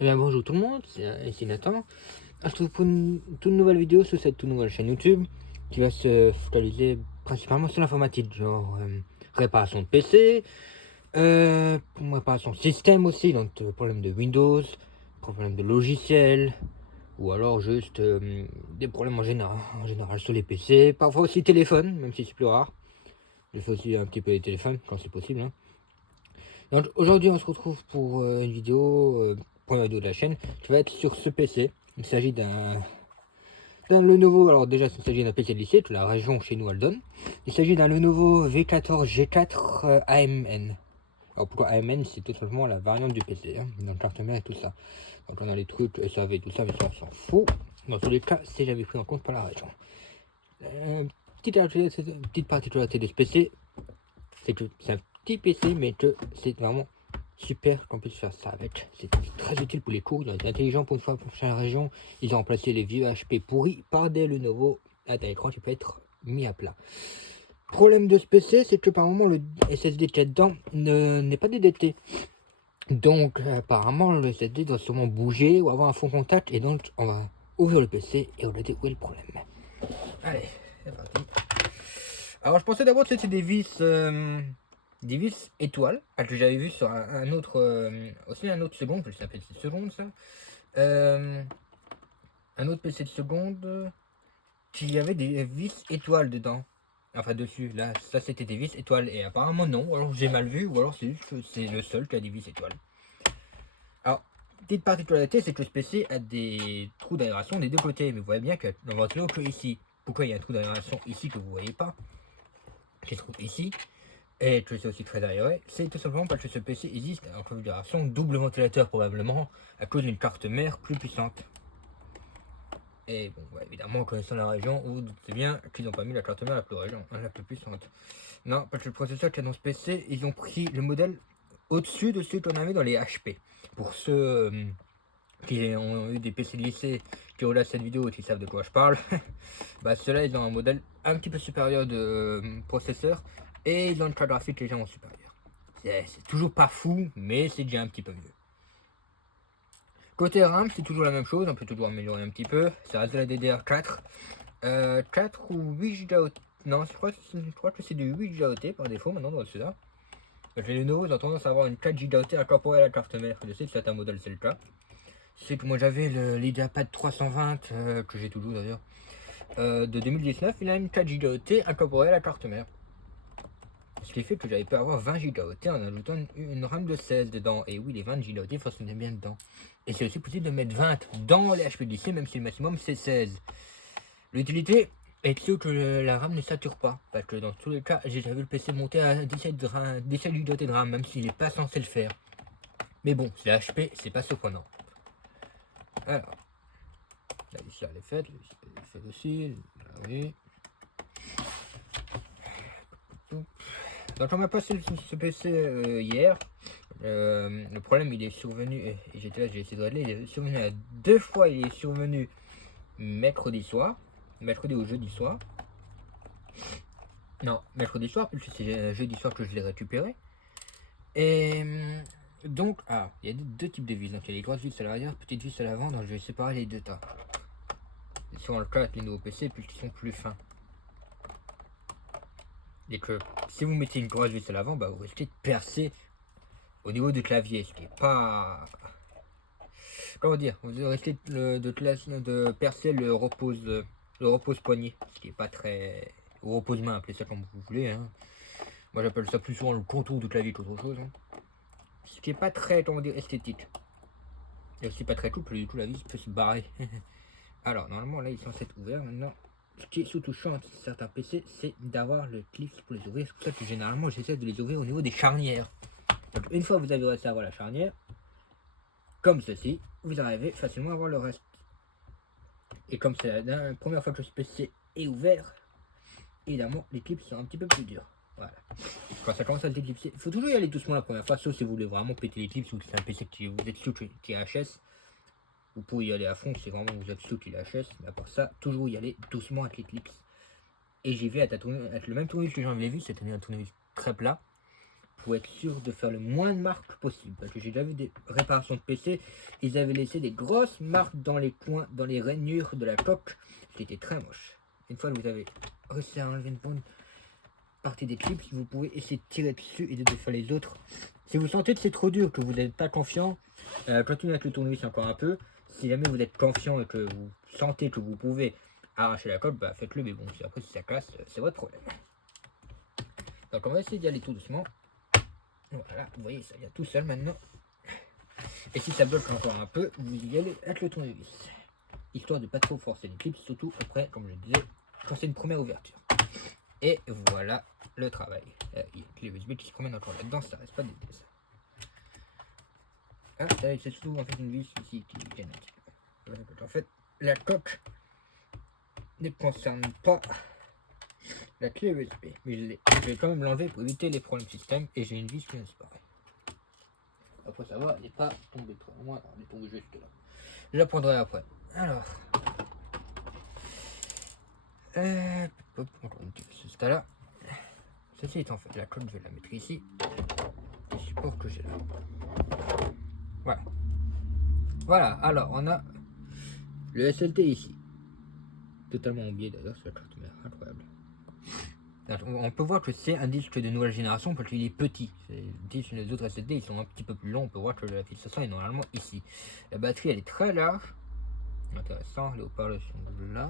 Eh bien, bonjour tout le monde, c'est ici Nathan. Je se retrouve pour une toute nouvelle vidéo sur cette toute nouvelle chaîne YouTube qui va se focaliser principalement sur l'informatique, genre réparation de PC, réparation de système aussi, donc problème de Windows, problème de logiciel, ou alors juste des problèmes en général sur les PC, parfois aussi téléphone, même si c'est plus rare. Je fais aussi un petit peu les téléphones quand c'est possible, hein. Donc aujourd'hui on se retrouve pour une vidéo, première vidéo de la chaîne, qui va être sur ce PC. Il s'agit d'un Lenovo, alors déjà il s'agit d'un PC de lycée, toute la région chez nous elle donne. Il s'agit d'un Lenovo V14 G4 AMN. Alors pourquoi AMN? C'est tout simplement la variante du PC, hein, dans le carte mère et tout ça. Donc on a les trucs SAV et tout ça, mais ça on s'en fout. Dans tous les cas, c'est jamais pris en compte par la région. Petite particularité de ce PC, c'est que c'est un petit PC, mais que c'est vraiment super qu'on puisse faire ça avec. C'est très utile pour les cours. Ils ont été intelligents pour une fois pour chaque région. Ils ont remplacé les vieux HP pourris par des Lenovo à taille écran qui peut être mis à plat. Problème de ce PC, c'est que par moment le SSD qu'il y a dedans n'est pas DDT. Donc apparemment le SSD doit sûrement bouger ou avoir un fond contact, et donc on va ouvrir le PC et regarder où est le problème. Allez, c'est parti. Alors je pensais d'abord que c'était des vis étoiles, que j'avais vu sur un autre, aussi un autre seconde, je s'appelle seconde ça, un autre PC de seconde, qui avait des vis étoiles dedans, enfin dessus, là, ça c'était des vis étoiles, et apparemment non, ou alors j'ai mal vu, ou alors c'est le seul qui a des vis étoiles. Alors, petite particularité, c'est que ce PC a des trous d'aération des deux côtés, mais vous voyez bien que dans votre lot que ici, pourquoi il y a un trou d'aération ici que vous voyez pas, qui se trouve ici, et que c'est aussi très aéré, c'est tout simplement parce que ce PC existe en configuration double ventilateur, probablement à cause d'une carte mère plus puissante. Et bon, ouais, évidemment, connaissant la région, vous vous doutez bien qu'ils n'ont pas mis la carte mère la plus puissante. Non, parce que le processeur qu'il y a dans ce PC, ils ont pris le modèle au-dessus de celui qu'on avait dans les HP. Pour ceux qui ont eu des PC de lycée, qui regardent cette vidéo et qui savent de quoi je parle, bah ceux-là, ils ont un modèle un petit peu supérieur de processeur, et ils ont une carte graphique légèrement supérieure. C'est toujours pas fou, mais c'est déjà un petit peu mieux. Côté RAM, c'est toujours la même chose, on peut toujours améliorer un petit peu. Ça reste de la DDR4. 4 ou 8 Go. Non, je crois que c'est du 8 Go par défaut maintenant dans celui-là. Les Lenovo, ils ont tendance à avoir une 4 Go incorporée à la carte mère. Je sais que certains modèles c'est le cas. C'est que moi j'avais le LidiaPad 320, que j'ai toujours d'ailleurs, de 2019, il a une 4 Go incorporée à la carte mère. Ce qui fait que j'avais pu avoir 20 Go en ajoutant une RAM de 16 dedans. Et oui, les 20 Go fonctionnaient bien dedans. Et c'est aussi possible de mettre 20 dans les HP lycée, même si le maximum c'est 16. L'utilité est que la RAM ne sature pas. Parce que dans tous les cas, j'ai déjà vu le PC monter à 17 Go de RAM, même s'il n'est pas censé le faire. Mais bon, c'est HP, c'est pas surprenant. Alors, la vis elle est faite, la vis elle est faite aussi. Oui. Donc on m'a passé ce PC hier. Le problème il est survenu, et j'étais là, j'ai essayé de régler, il est survenu à 2 fois, il est survenu mercredi soir, mercredi ou jeudi soir. Non, mercredi soir, puisque c'est jeudi soir que je l'ai récupéré. Et donc, il y a deux types de vis. Donc il y a les grosses vis à l'arrière, petites vis à l'avant, donc je vais séparer les deux tas. C'est souvent le cas avec les nouveaux PC, puisqu'ils sont plus fins. Et que si vous mettez une grosse vis à l'avant, bah, vous risquez de percer au niveau du clavier, ce qui est pas... Comment dire, vous risquez de percer le repose poignet, ce qui est pas très... Ou repose main, appelez ça comme vous voulez, hein. Moi j'appelle ça plus souvent le contour du clavier qu'autre chose, hein. Ce qui est pas très, comment dire, esthétique. Et aussi pas très cool, plus du tout la vis peut se barrer. Alors normalement là ils sont censés être ouverts maintenant. Ce qui est surtout chiant à certains PC, c'est d'avoir le clip pour les ouvrir. C'est pour ça que généralement j'essaie de les ouvrir au niveau des charnières. Donc une fois que vous avez réussi à avoir la charnière, comme ceci, vous arrivez facilement à voir le reste. Et comme c'est la première fois que ce PC est ouvert, évidemment les clips sont un petit peu plus durs. Voilà. Quand ça commence à se déclipser, il faut toujours y aller doucement la première fois, sauf si vous voulez vraiment péter les clips ou que c'est un PC qui vous êtes sûr qui est HS. Vous pouvez y aller à fond, c'est vraiment vous êtes sûr qu'il est HS, mais à part ça, toujours y aller doucement avec les clips. Et j'y vais avec le même tournevis que j'en avais vu, c'est un tournevis très plat, pour être sûr de faire le moins de marques possible. Parce que j'ai déjà vu des réparations de PC, ils avaient laissé des grosses marques dans les coins, dans les rainures de la coque. C'était très moche. Une fois que vous avez réussi à enlever une bonne partie des clips, vous pouvez essayer de tirer dessus et de faire les autres. Si vous sentez que c'est trop dur, que vous n'êtes pas confiant, continuez avec le tournevis encore un peu. Si jamais vous êtes confiant et que vous sentez que vous pouvez arracher la coque, bah faites-le, mais bon, après si ça casse, c'est votre problème. Donc on va essayer d'y aller tout doucement. Voilà, vous voyez, ça vient tout seul maintenant. Et si ça bloque encore un peu, vous y allez avec le tournevis. Histoire de pas trop forcer les clips, surtout après, comme je le disais, quand c'est une première ouverture. Et voilà le travail. Il y a une clé USB qui se promène encore là-dedans, ça reste pas d'aider ça. Ah, c'est surtout en fait une vis ici qui gêne un petit peu. En fait, la coque ne concerne pas la clé USB, mais je vais quand même l'enlever pour éviter les problèmes système et j'ai une vis qui vient disparaître. Après ça va, elle n'est pas tombée trop loin, elle est tombée juste là. Je la prendrai après. Alors, hop, encore une petite ce là. Ceci étant fait, la coque je vais la mettre ici. Les supports que j'ai là. Voilà. Voilà, alors on a le SLT ici. Totalement oublié d'ailleurs, c'est la carte mère, incroyable. On peut voir que c'est un disque de nouvelle génération parce qu'il est petit. Les autres SSD ils sont un petit peu plus longs. On peut voir que la fixation est normalement ici. La batterie elle est très large. Intéressant, les haut-parleurs sont là.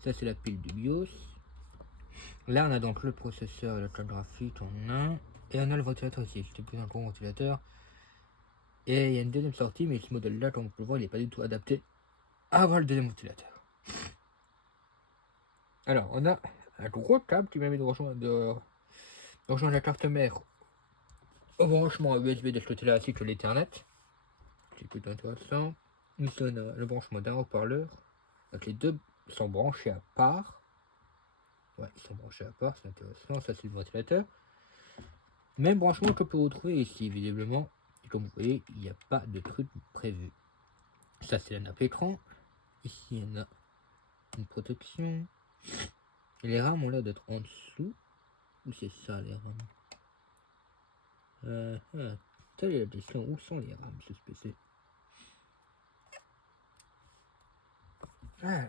Ça c'est la pile du BIOS. Là on a donc le processeur et la carte graphique en un. Et on a le ventilateur ici. C'était plus un gros ventilateur. Et il y a une deuxième sortie, mais ce modèle là, comme on peut le voir, il n'est pas du tout adapté à avoir le deuxième ventilateur. Alors on a un gros câble qui permet de rejoindre la carte mère au branchement USB de ce côté-là ainsi que l'Ethernet. C'est plutôt intéressant. Ici on a le branchement d'un haut-parleur. Donc les deux sont branchés à part. Ouais, ils sont branchés à part, c'est intéressant. Ça c'est le ventilateur. Même branchement que vous retrouver ici, visiblement. Et comme vous voyez, il n'y a pas de truc prévu. Ça c'est la nappe écran. Ici on a une protection. Et les rames ont l'air d'être en dessous. Où c'est ça les rames? Telle est la question, où sont les rames sur ce PC? Ah.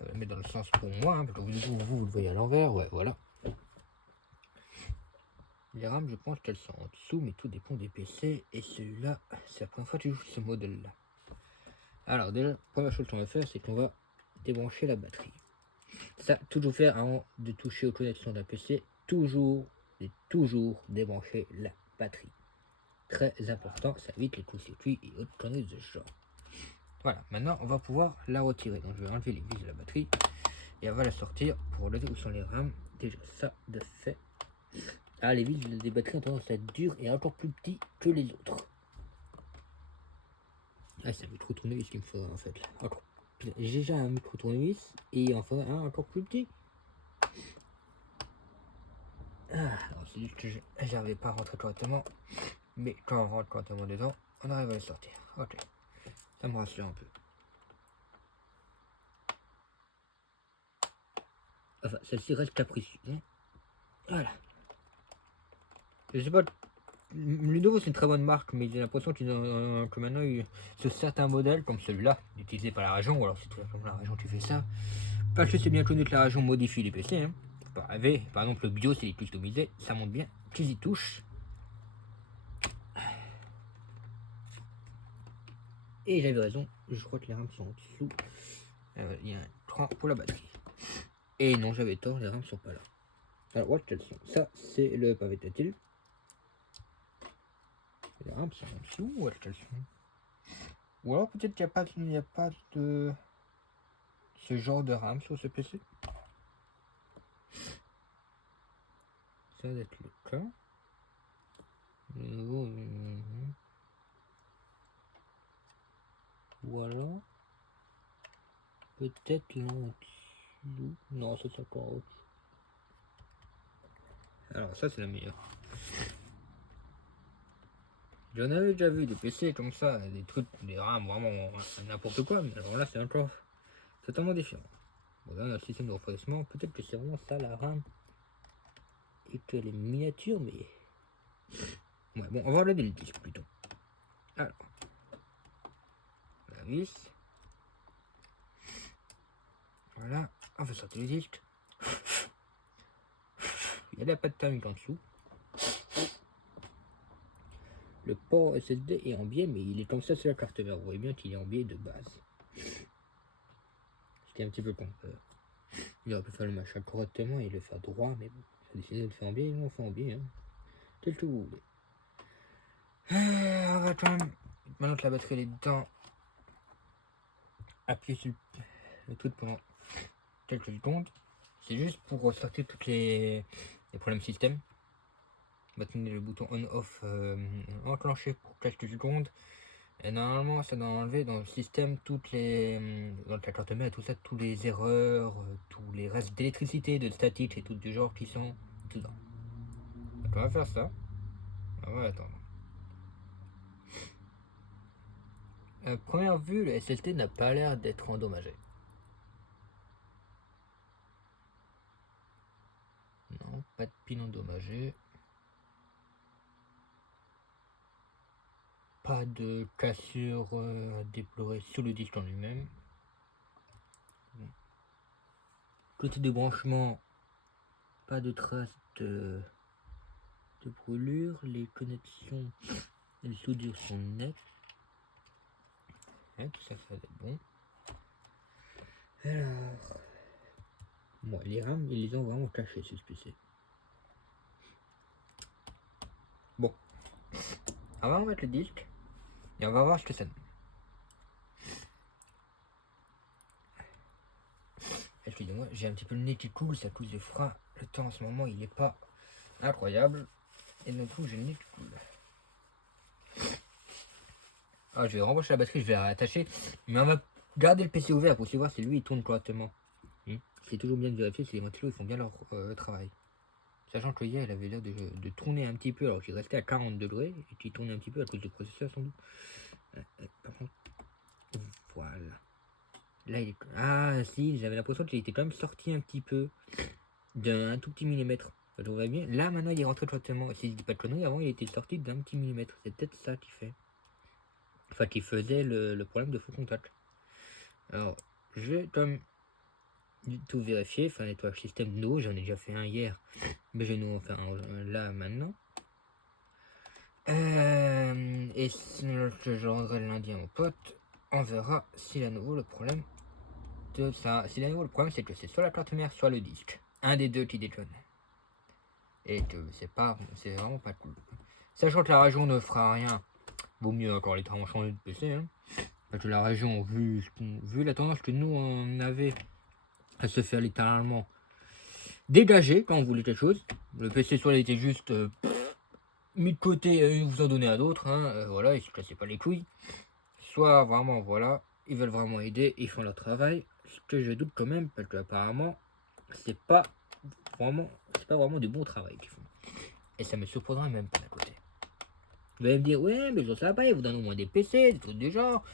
On va le mettre dans le sens pour moi, hein, parce que vous le voyez à l'envers, ouais, voilà. Les rames, je pense qu'elles sont en dessous, mais tout dépend des PC. Et celui-là, c'est la première fois que je joue ce modèle-là. Alors déjà, la première chose qu'on va faire, c'est qu'on va débrancher la batterie. Ça, toujours faire avant de toucher aux connexions d'un PC, toujours débrancher la batterie. Très important, ça évite les courts-circuits et autres conneries de ce genre. Voilà, maintenant on va pouvoir la retirer. Donc je vais enlever les vis de la batterie et on va la sortir pour regarder où sont les rames. Déjà ça de fait. Ah, les vis des batteries ont tendance à être dures et encore plus petits que les autres. Ah, c'est un micro tournevis qu'il me faudra en fait. Encore. J'ai déjà un micro tournevis et il en faudra un encore plus petit. Ah, c'est juste que j'arrivais pas à rentrer correctement. Mais quand on rentre correctement dedans, on arrive à le sortir. Ok. Ça me rassure un peu. Enfin, celle-ci reste capricieuse. Hein. Voilà. Je sais pas. Lenovo c'est une très bonne marque, mais j'ai l'impression que maintenant, sur certains modèles, comme celui-là, utilisé par la région, ou alors c'est tout simplement la région qui fait ça, parce que c'est bien connu que la région modifie les PC. Hein. Faut pas rêver. Par exemple, le BIOS il est customisé, ça montre bien qu'ils y touchent. Et j'avais raison, je crois que les rames sont en dessous. Il y a un cran pour la batterie. Et non, j'avais tort, les rames sont pas là. Alors, où est-ce qu'elles sont? Ça, c'est le pavé tactile. Les rames sont en dessous, où est-ce qu'elles sont? Ou alors peut-être qu'il n'y a pas de ce genre de RAM sur ce PC. Ça va être le cas. Voilà. Peut-être là en dessous. Non, c'est encore autre. Alors ça c'est la meilleure. J'en avais déjà vu des PC comme ça, des trucs, des RAM vraiment n'importe quoi, mais alors là c'est encore totalement différent. Bon là on a le système de refroidissement, peut-être que c'est vraiment ça la RAM étoile miniature, mais... Ouais, bon, on va regarder le disque plutôt. Alors, la vis. Voilà, on va sortir le disque. Il y a la pâte thermique en dessous. Le port SSD est en biais, mais il est comme ça sur la carte mère. Vous voyez bien qu'il est en biais de base. C'était un petit peu con. Il aurait pu faire le machin correctement et le faire droit, mais bon, j'ai décidé de le faire en biais, on le fait en biais. Hein. Tel que vous voulez. On va quand même, maintenant que la batterie elle est dedans, appuyer sur le truc pendant quelques secondes. C'est juste pour sortir tous les problèmes système. On va tenir le bouton on-off enclenché pour quelques secondes. Et normalement, ça doit enlever dans le système toutes les. Dans la carte mère et tout ça, tous les erreurs, tous les restes d'électricité, de statique et tout du genre qui sont dedans. Donc on va faire ça. On va attendre. À première vue, le SSD n'a pas l'air d'être endommagé. Non, pas de pin endommagé. Pas de cassure à déplorer sur le disque en lui-même. Côté de branchement, pas de traces de brûlure. Les connexions et les soudures sont nettes. Ouais, tout ça, ça va être bon. Alors, bon, les RAM, ils les ont vraiment cachés sur ce PC. Bon, on va remettre le disque et on va voir ce que ça donne. Excusez-moi, j'ai un petit peu le nez qui coule, ça coule de froid. Le temps en ce moment, il n'est pas incroyable. Et du coup, j'ai le nez qui coule. Ah, je vais rembrancher la batterie, je vais la réattacher. Mais on va garder le PC ouvert pour voir si lui il tourne correctement. C'est toujours bien de vérifier si les ventilos ils font bien leur travail. Sachant que hier il avait l'air de tourner un petit peu alors qu'il restait à 40 degrés et qu'il tournait un petit peu à cause du processeur sans doute. Par contre, voilà. Là il est... Ah si, j'avais l'impression qu'il était quand même sorti un petit peu d'un tout petit millimètre. Ça va bien. Là maintenant il est rentré correctement. Si je dis pas de conneries, avant il était sorti d'un petit millimètre. C'est peut-être ça qui fait. Enfin qui faisait le problème de faux contact. Alors, je vais comme tout vérifier, enfin nettoyage système de nouveau, j'en ai déjà fait un hier, mais je vais nous en faire un là maintenant. Et sinon je rendrai le lundi à mon pote, on verra s'il a à nouveau le problème de ça. S'il a à nouveau le problème, c'est que c'est soit la carte mère, soit le disque. Un des deux qui déconne. Et que c'est vraiment pas cool. Sachant que la région ne fera rien, vaut mieux encore littéralement changer de PC. Hein. Parce que la région, vu la tendance que nous on avait à se faire littéralement dégager quand on voulait quelque chose. Le PC soit il était juste mis de côté et vous en donner à d'autres. Hein, voilà, ils se cassaient pas les couilles. Soit vraiment, voilà, ils veulent vraiment aider, ils font leur travail. Ce que je doute quand même, parce que apparemment, c'est pas vraiment du bon travail qu'ils font. Et ça me surprendra même pas à côté. Vous allez me dire, ouais, mais je sais pas, ils vous donnent au moins des PC, des trucs du genre.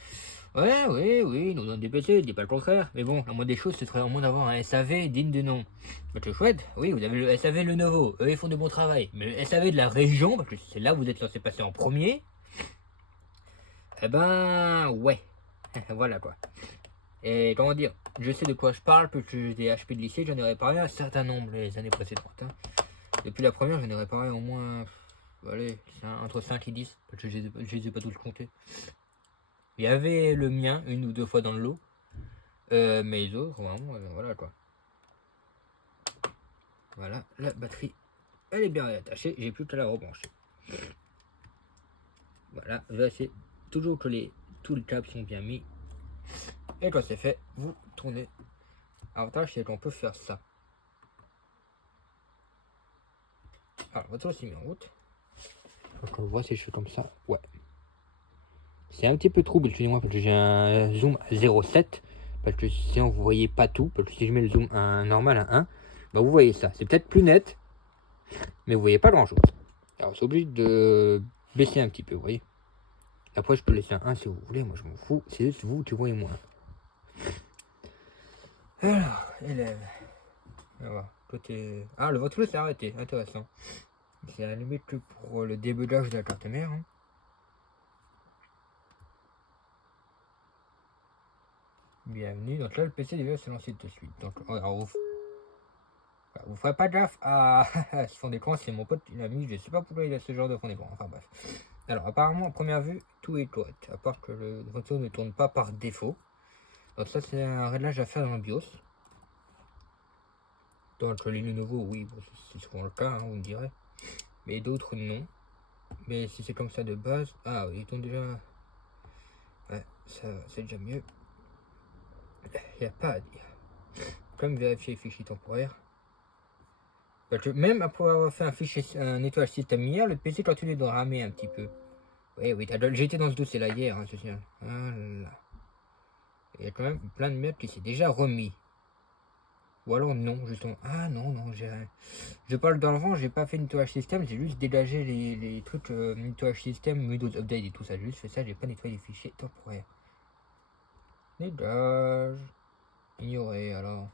Ouais, oui, ils nous donnent des PC, je dis pas le contraire. Mais bon, la moindre des choses, ce serait au moins d'avoir un SAV digne de nom. Parce que chouette, oui, vous avez le SAV Lenovo, eux ils font de bon travail. Mais le SAV de la région, parce que c'est là où vous êtes censé passer en premier, eh ben, ouais. Voilà quoi. Et comment dire, je sais de quoi je parle, parce que j'ai des HP de lycée, j'en ai réparé un certain nombre les années précédentes. Hein. Depuis la première, j'en ai réparé au moins, allez, entre 5 et 10, parce que je les ai pas tous comptés. Il y avait le mien une ou deux fois dans le lot. Mais les autres, vraiment, voilà quoi. Voilà, la batterie, elle est bien attachée. J'ai plus qu'à la rebrancher. Voilà, vérifiez toujours que tous les câbles sont bien mis. Et quand c'est fait, vous tournez. Avantage, c'est qu'on peut faire ça. Alors, votre aussi mis en route. Donc on le voit si je fais comme ça. Ouais. C'est un petit peu trouble, excusez-moi, parce que j'ai un zoom à 0,7. Parce que sinon vous voyez pas tout. Parce que si je mets le zoom à normal à 1, bah vous voyez ça. C'est peut-être plus net, mais vous voyez pas grand chose. Alors c'est obligé de baisser un petit peu, vous voyez. Après je peux laisser un 1 si vous voulez, moi je m'en fous. C'est juste vous qui voyez moins. Alors, élève. On va voir. côté... Ah, le ventilo s'est arrêté, intéressant. C'est à la limite que pour le débugage de la carte mère. Hein. Bienvenue, donc là le PC déjà se lancer de suite. Donc, alors, vous ferez pas gaffe à ce fond d'écran, c'est mon pote, il a mis, je sais pas pourquoi il a ce genre de fond d'écran, enfin bref. Alors apparemment, à première vue, tout est correct, à part que le ventilo ne tourne pas par défaut. Donc ça c'est un réglage à faire dans le BIOS. Donc les Lenovo, oui, bon, c'est souvent le cas, hein, vous me direz. Mais d'autres non. Mais si c'est comme ça de base, ah oui, ils tournent déjà... Ouais, ça c'est déjà mieux. Il n'y a pas à dire. Comme vérifier les fichiers temporaires. Parce que même après avoir fait un nettoyage système hier, le PC continue de ramer un petit peu. Oui, oui, j'étais dans ce dossier là hier, hein, c'est sûr. Voilà. Il y a quand même plein de merde qui s'est déjà remis. Ou alors non, justement. Ah non, non, je parle dans le vent, j'ai pas fait nettoyage système, j'ai juste dégagé les trucs nettoyage système, Windows Update et tout ça. J'ai juste fait ça, j'ai pas nettoyé les fichiers temporaires. Dégage. Ignorer alors.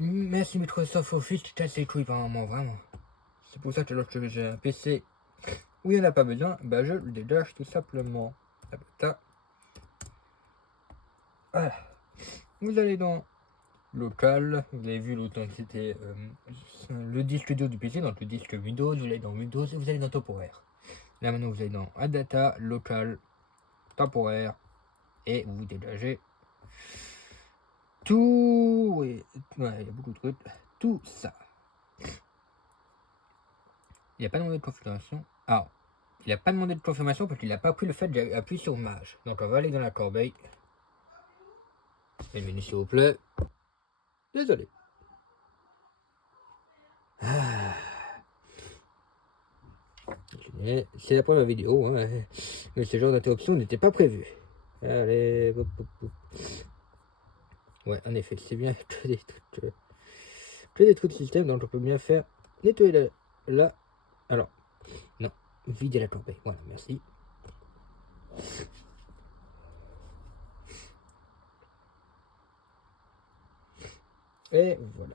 Merci Microsoft Office, tu casse les couilles par un moment, vraiment. C'est pour ça que lorsque j'ai un PC où il n'y en a pas besoin, bah je le dégage tout simplement. Voilà. Vous allez dans local, vous avez vu l'autre, c'était le disque dur du PC, donc le disque Windows, vous allez dans Windows et vous allez dans temporaire. Là maintenant vous allez dans Adata, local, temporaire, et vous dégagez tout, ouais, il y a beaucoup de trucs, tout ça. Il n'a pas demandé de configuration. Ah, il n'a pas demandé de confirmation parce qu'il n'a pas pris le fait d'appuyer sur Mage. Donc on va aller dans la corbeille. Le menu s'il vous plaît. Désolé. Ah. C'est la première vidéo, hein. Mais ce genre d'interruption n'était pas prévu. Allez, hop, hop, hop. Ouais, en effet, c'est bien que des trucs de système, donc on peut bien faire nettoyer là. Alors, non, vider la corbeille. Voilà, merci. Et voilà.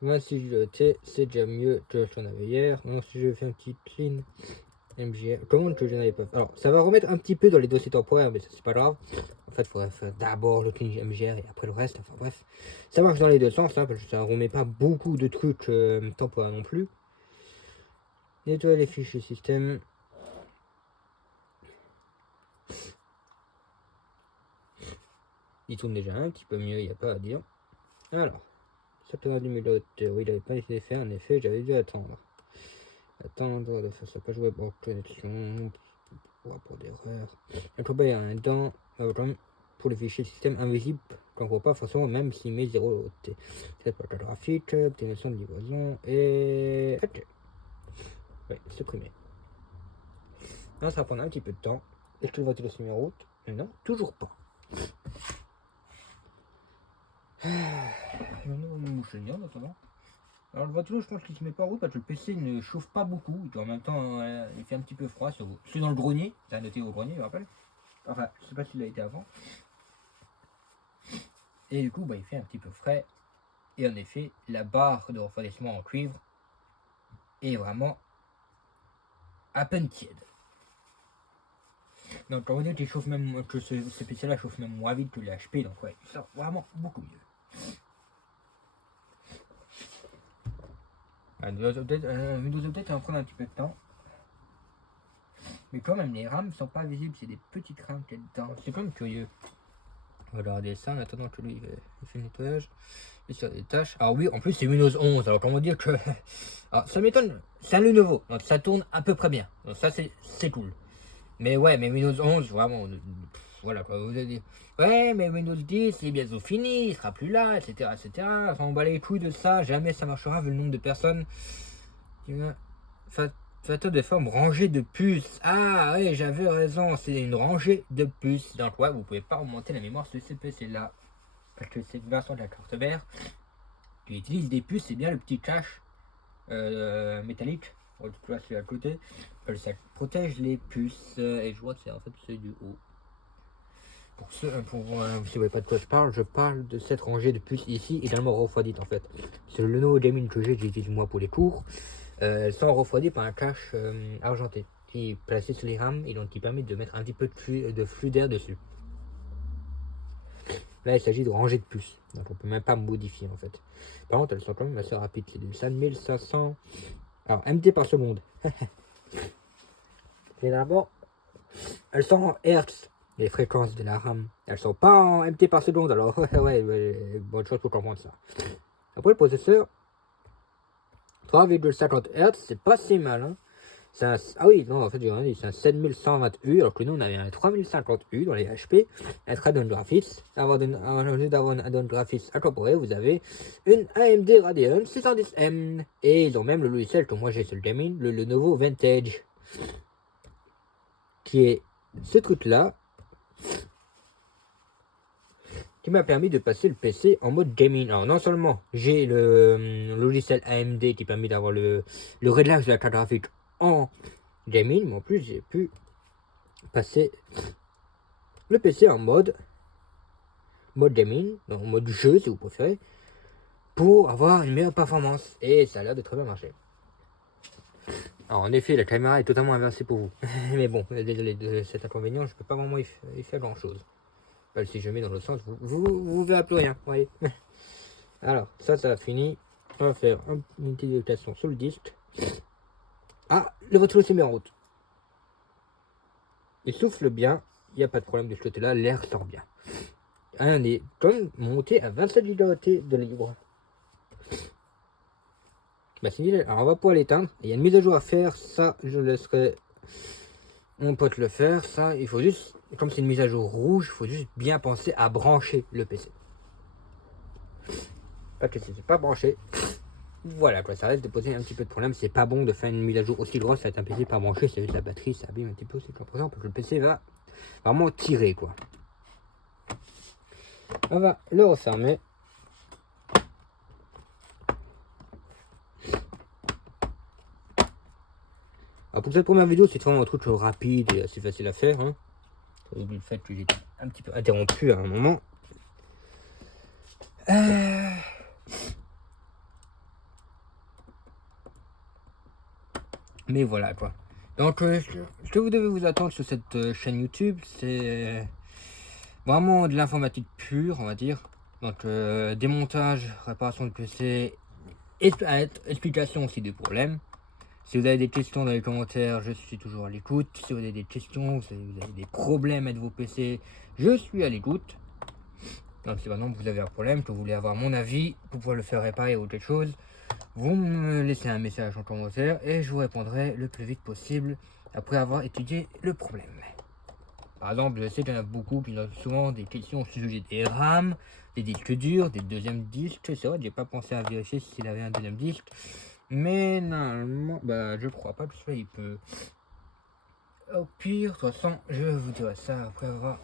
Moi, si je le T, c'est déjà mieux que j'en avais hier. Donc, si je fais un petit clean MGR, comment que je n'avais pas fait. Alors, ça va remettre un petit peu dans les dossiers temporaires, mais ça, c'est pas grave. En fait, il faudrait faire d'abord le clean MGR et après le reste. Enfin, bref. Ça marche dans les deux sens, hein, parce que ça remet pas beaucoup de trucs temporaires non plus. Nettoyer les fichiers système. Il tourne déjà un petit peu mieux, il n'y a pas à dire. Alors, ça peut être numéro oui, il n'avait pas essayé de faire, en effet, j'avais dû attendre. Attendre de faire sa page web en connexion, pour rapport d'erreur. La corbeille a un dent, pour le fichier système invisible, qu'on ne voit pas forcément, même s'il met 0 T. C'est pas graphique, optimisation de livraison, et... Ok. Ouais, supprimer. Là, ça va prendre un petit peu de temps. Est-ce que le voiture se met en route? Non, toujours pas. Je vais me moucher le nez en attendant. Alors le voiture, je pense qu'il se met pas en route parce que le PC ne chauffe pas beaucoup. Et en même temps, il fait un petit peu froid. Je suis dans le grenier. Ça a noté au grenier, je me rappelle. Enfin, je sais pas s'il a été avant. Et du coup, bah, il fait un petit peu frais. Et en effet, la barre de refroidissement en cuivre est vraiment à peine tiède. Donc on va dire qu'il chauffe même, que ce PC là chauffe même moins vite que les HP. Donc ouais, ça vraiment beaucoup mieux. Windows Update va prendre un petit peu de temps. Mais quand même, les rames sont pas visibles, c'est des petites rames qu'il y a dedans. C'est quand même curieux. On va regarder ça en attendant que lui il fait le nettoyage. Et sur des tâches. Alors oui, en plus c'est Windows 11, alors comment dire que... Alors ça m'étonne, c'est un Lenovo, donc ça tourne à peu près bien. Donc ça c'est cool. Mais ouais, mais Windows 11, vraiment, voilà quoi, vous allez dire. Ouais, mais Windows 10, c'est bientôt fini, il sera plus là, etc. etc. Enfin, on bat les couilles de ça, jamais ça marchera vu le nombre de personnes qui vont... Facteur de forme rangée de puces. Ah ouais, j'avais raison, c'est une rangée de puces. Donc ouais, vous pouvez pas augmenter la mémoire de ce PC là. Parce que c'est une version de la carte mère qui utilise des puces, c'est bien le petit cache métallique. On le place à côté. Ça protège les puces. Et je vois que c'est en fait c'est du haut. si vous voyez pas de quoi je parle de cette rangée de puces ici, également refroidites en fait. C'est le Lenovo Gaming que j'utilise moi pour les cours. Elles sont refroidies par un cache argenté qui est placé sur les rames et donc qui permet de mettre un petit peu de flux d'air dessus. Là, il s'agit de rangées de puces, donc on peut même pas modifier en fait. Par contre, elles sont quand même assez rapides, c'est du 5500 alors MT par seconde. Généralement, elles sont en Hertz, les fréquences de la RAM. Elles sont pas en MT par seconde, alors ouais, bonne chose pour comprendre ça. Après, le processeur, 3,50 Hz, c'est pas si mal. Hein. Ah oui, non, en fait, j'ai dit, c'est un 7120U, alors que nous, on avait un 3050U dans les HP, un Radeon Graphics. Au lieu d'avoir un Radeon Graphics incorporé, vous avez une AMD Radeon 610M. Et ils ont même le logiciel que moi j'ai sur le gaming, le Lenovo Vintage, qui est ce truc-là, qui m'a permis de passer le PC en mode gaming. Alors non seulement j'ai le logiciel AMD qui permet d'avoir le réglage de la carte graphique en gaming, mais en plus j'ai pu passer le PC en mode gaming, en mode jeu si vous préférez, pour avoir une meilleure performance. Et ça a l'air de très bien marcher. Alors en effet la caméra est totalement inversée pour vous. Mais bon, désolé de cet inconvénient, je peux pas vraiment y faire grand chose. Si je mets dans l'autre sens, vous verrez plus rien. Voyez. Alors, ça a fini. On va faire une petite délectation sur le disque. Ah, le ventilo s'est mis en route. Il souffle bien. Il n'y a pas de problème de ce côté-là. L'air sort bien. On est quand même monté à 27 Go de libre. Bah, alors, on va pouvoir l'éteindre. Il y a une mise à jour à faire. Ça, je laisserai mon pote le faire. Ça, il faut juste, comme c'est une mise à jour rouge, il faut juste bien penser à brancher le PC. Parce que si c'est pas branché, voilà quoi, ça risque de poser un petit peu de problème. C'est pas bon de faire une mise à jour aussi grosse avec un PC pas branché, c'est juste la batterie, ça abîme un petit peu aussi l'impression parce que le PC va vraiment tirer quoi. On va le refermer. Alors pour cette première vidéo, c'est vraiment un truc rapide et assez facile à faire. Hein. Oublie le fait que j'ai un petit peu interrompu à un moment. Mais voilà quoi. Donc ce que vous devez vous attendre sur cette chaîne YouTube, c'est vraiment de l'informatique pure, on va dire. Donc démontage, réparation de PC, explication aussi des problèmes. Si vous avez des questions dans les commentaires, je suis toujours à l'écoute. Si vous avez des questions, si vous avez des problèmes avec vos PC, je suis à l'écoute. Donc si maintenant vous avez un problème, que vous voulez avoir mon avis pour pouvoir le faire réparer ou quelque chose, vous me laissez un message en commentaire et je vous répondrai le plus vite possible après avoir étudié le problème. Par exemple, je sais qu'il y en a beaucoup qui ont souvent des questions au sujet des RAM, des disques durs, des deuxièmes disques. C'est vrai, j'ai pas pensé à vérifier s'il avait un deuxième disque. Mais normalement, bah, je crois pas que celui-là il peut. Au pire, de toute façon, je vous dirai ça après avoir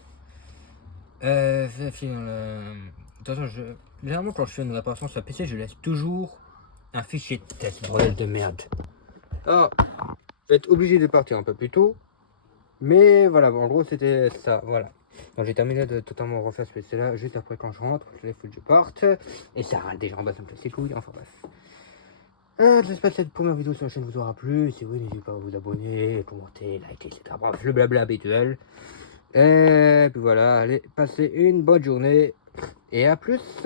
vérifié dans le. De toute façon, généralement, quand je fais une réparation sur la PC, je laisse toujours un fichier de test, bordel de merde. Ah, je vais être obligé de partir un peu plus tôt. Mais voilà, en gros, c'était ça, voilà. Donc j'ai terminé de totalement refaire ce PC là juste après quand je rentre. Il faut que je parte. Et ça râle déjà en bas, ça me fait ses couilles. Enfin bref. J'espère que cette première vidéo sur la chaîne vous aura plu. Si oui, n'hésitez pas à vous abonner, commenter, liker, etc. Bref, le blabla habituel. Et puis voilà, allez, passez une bonne journée. Et à plus.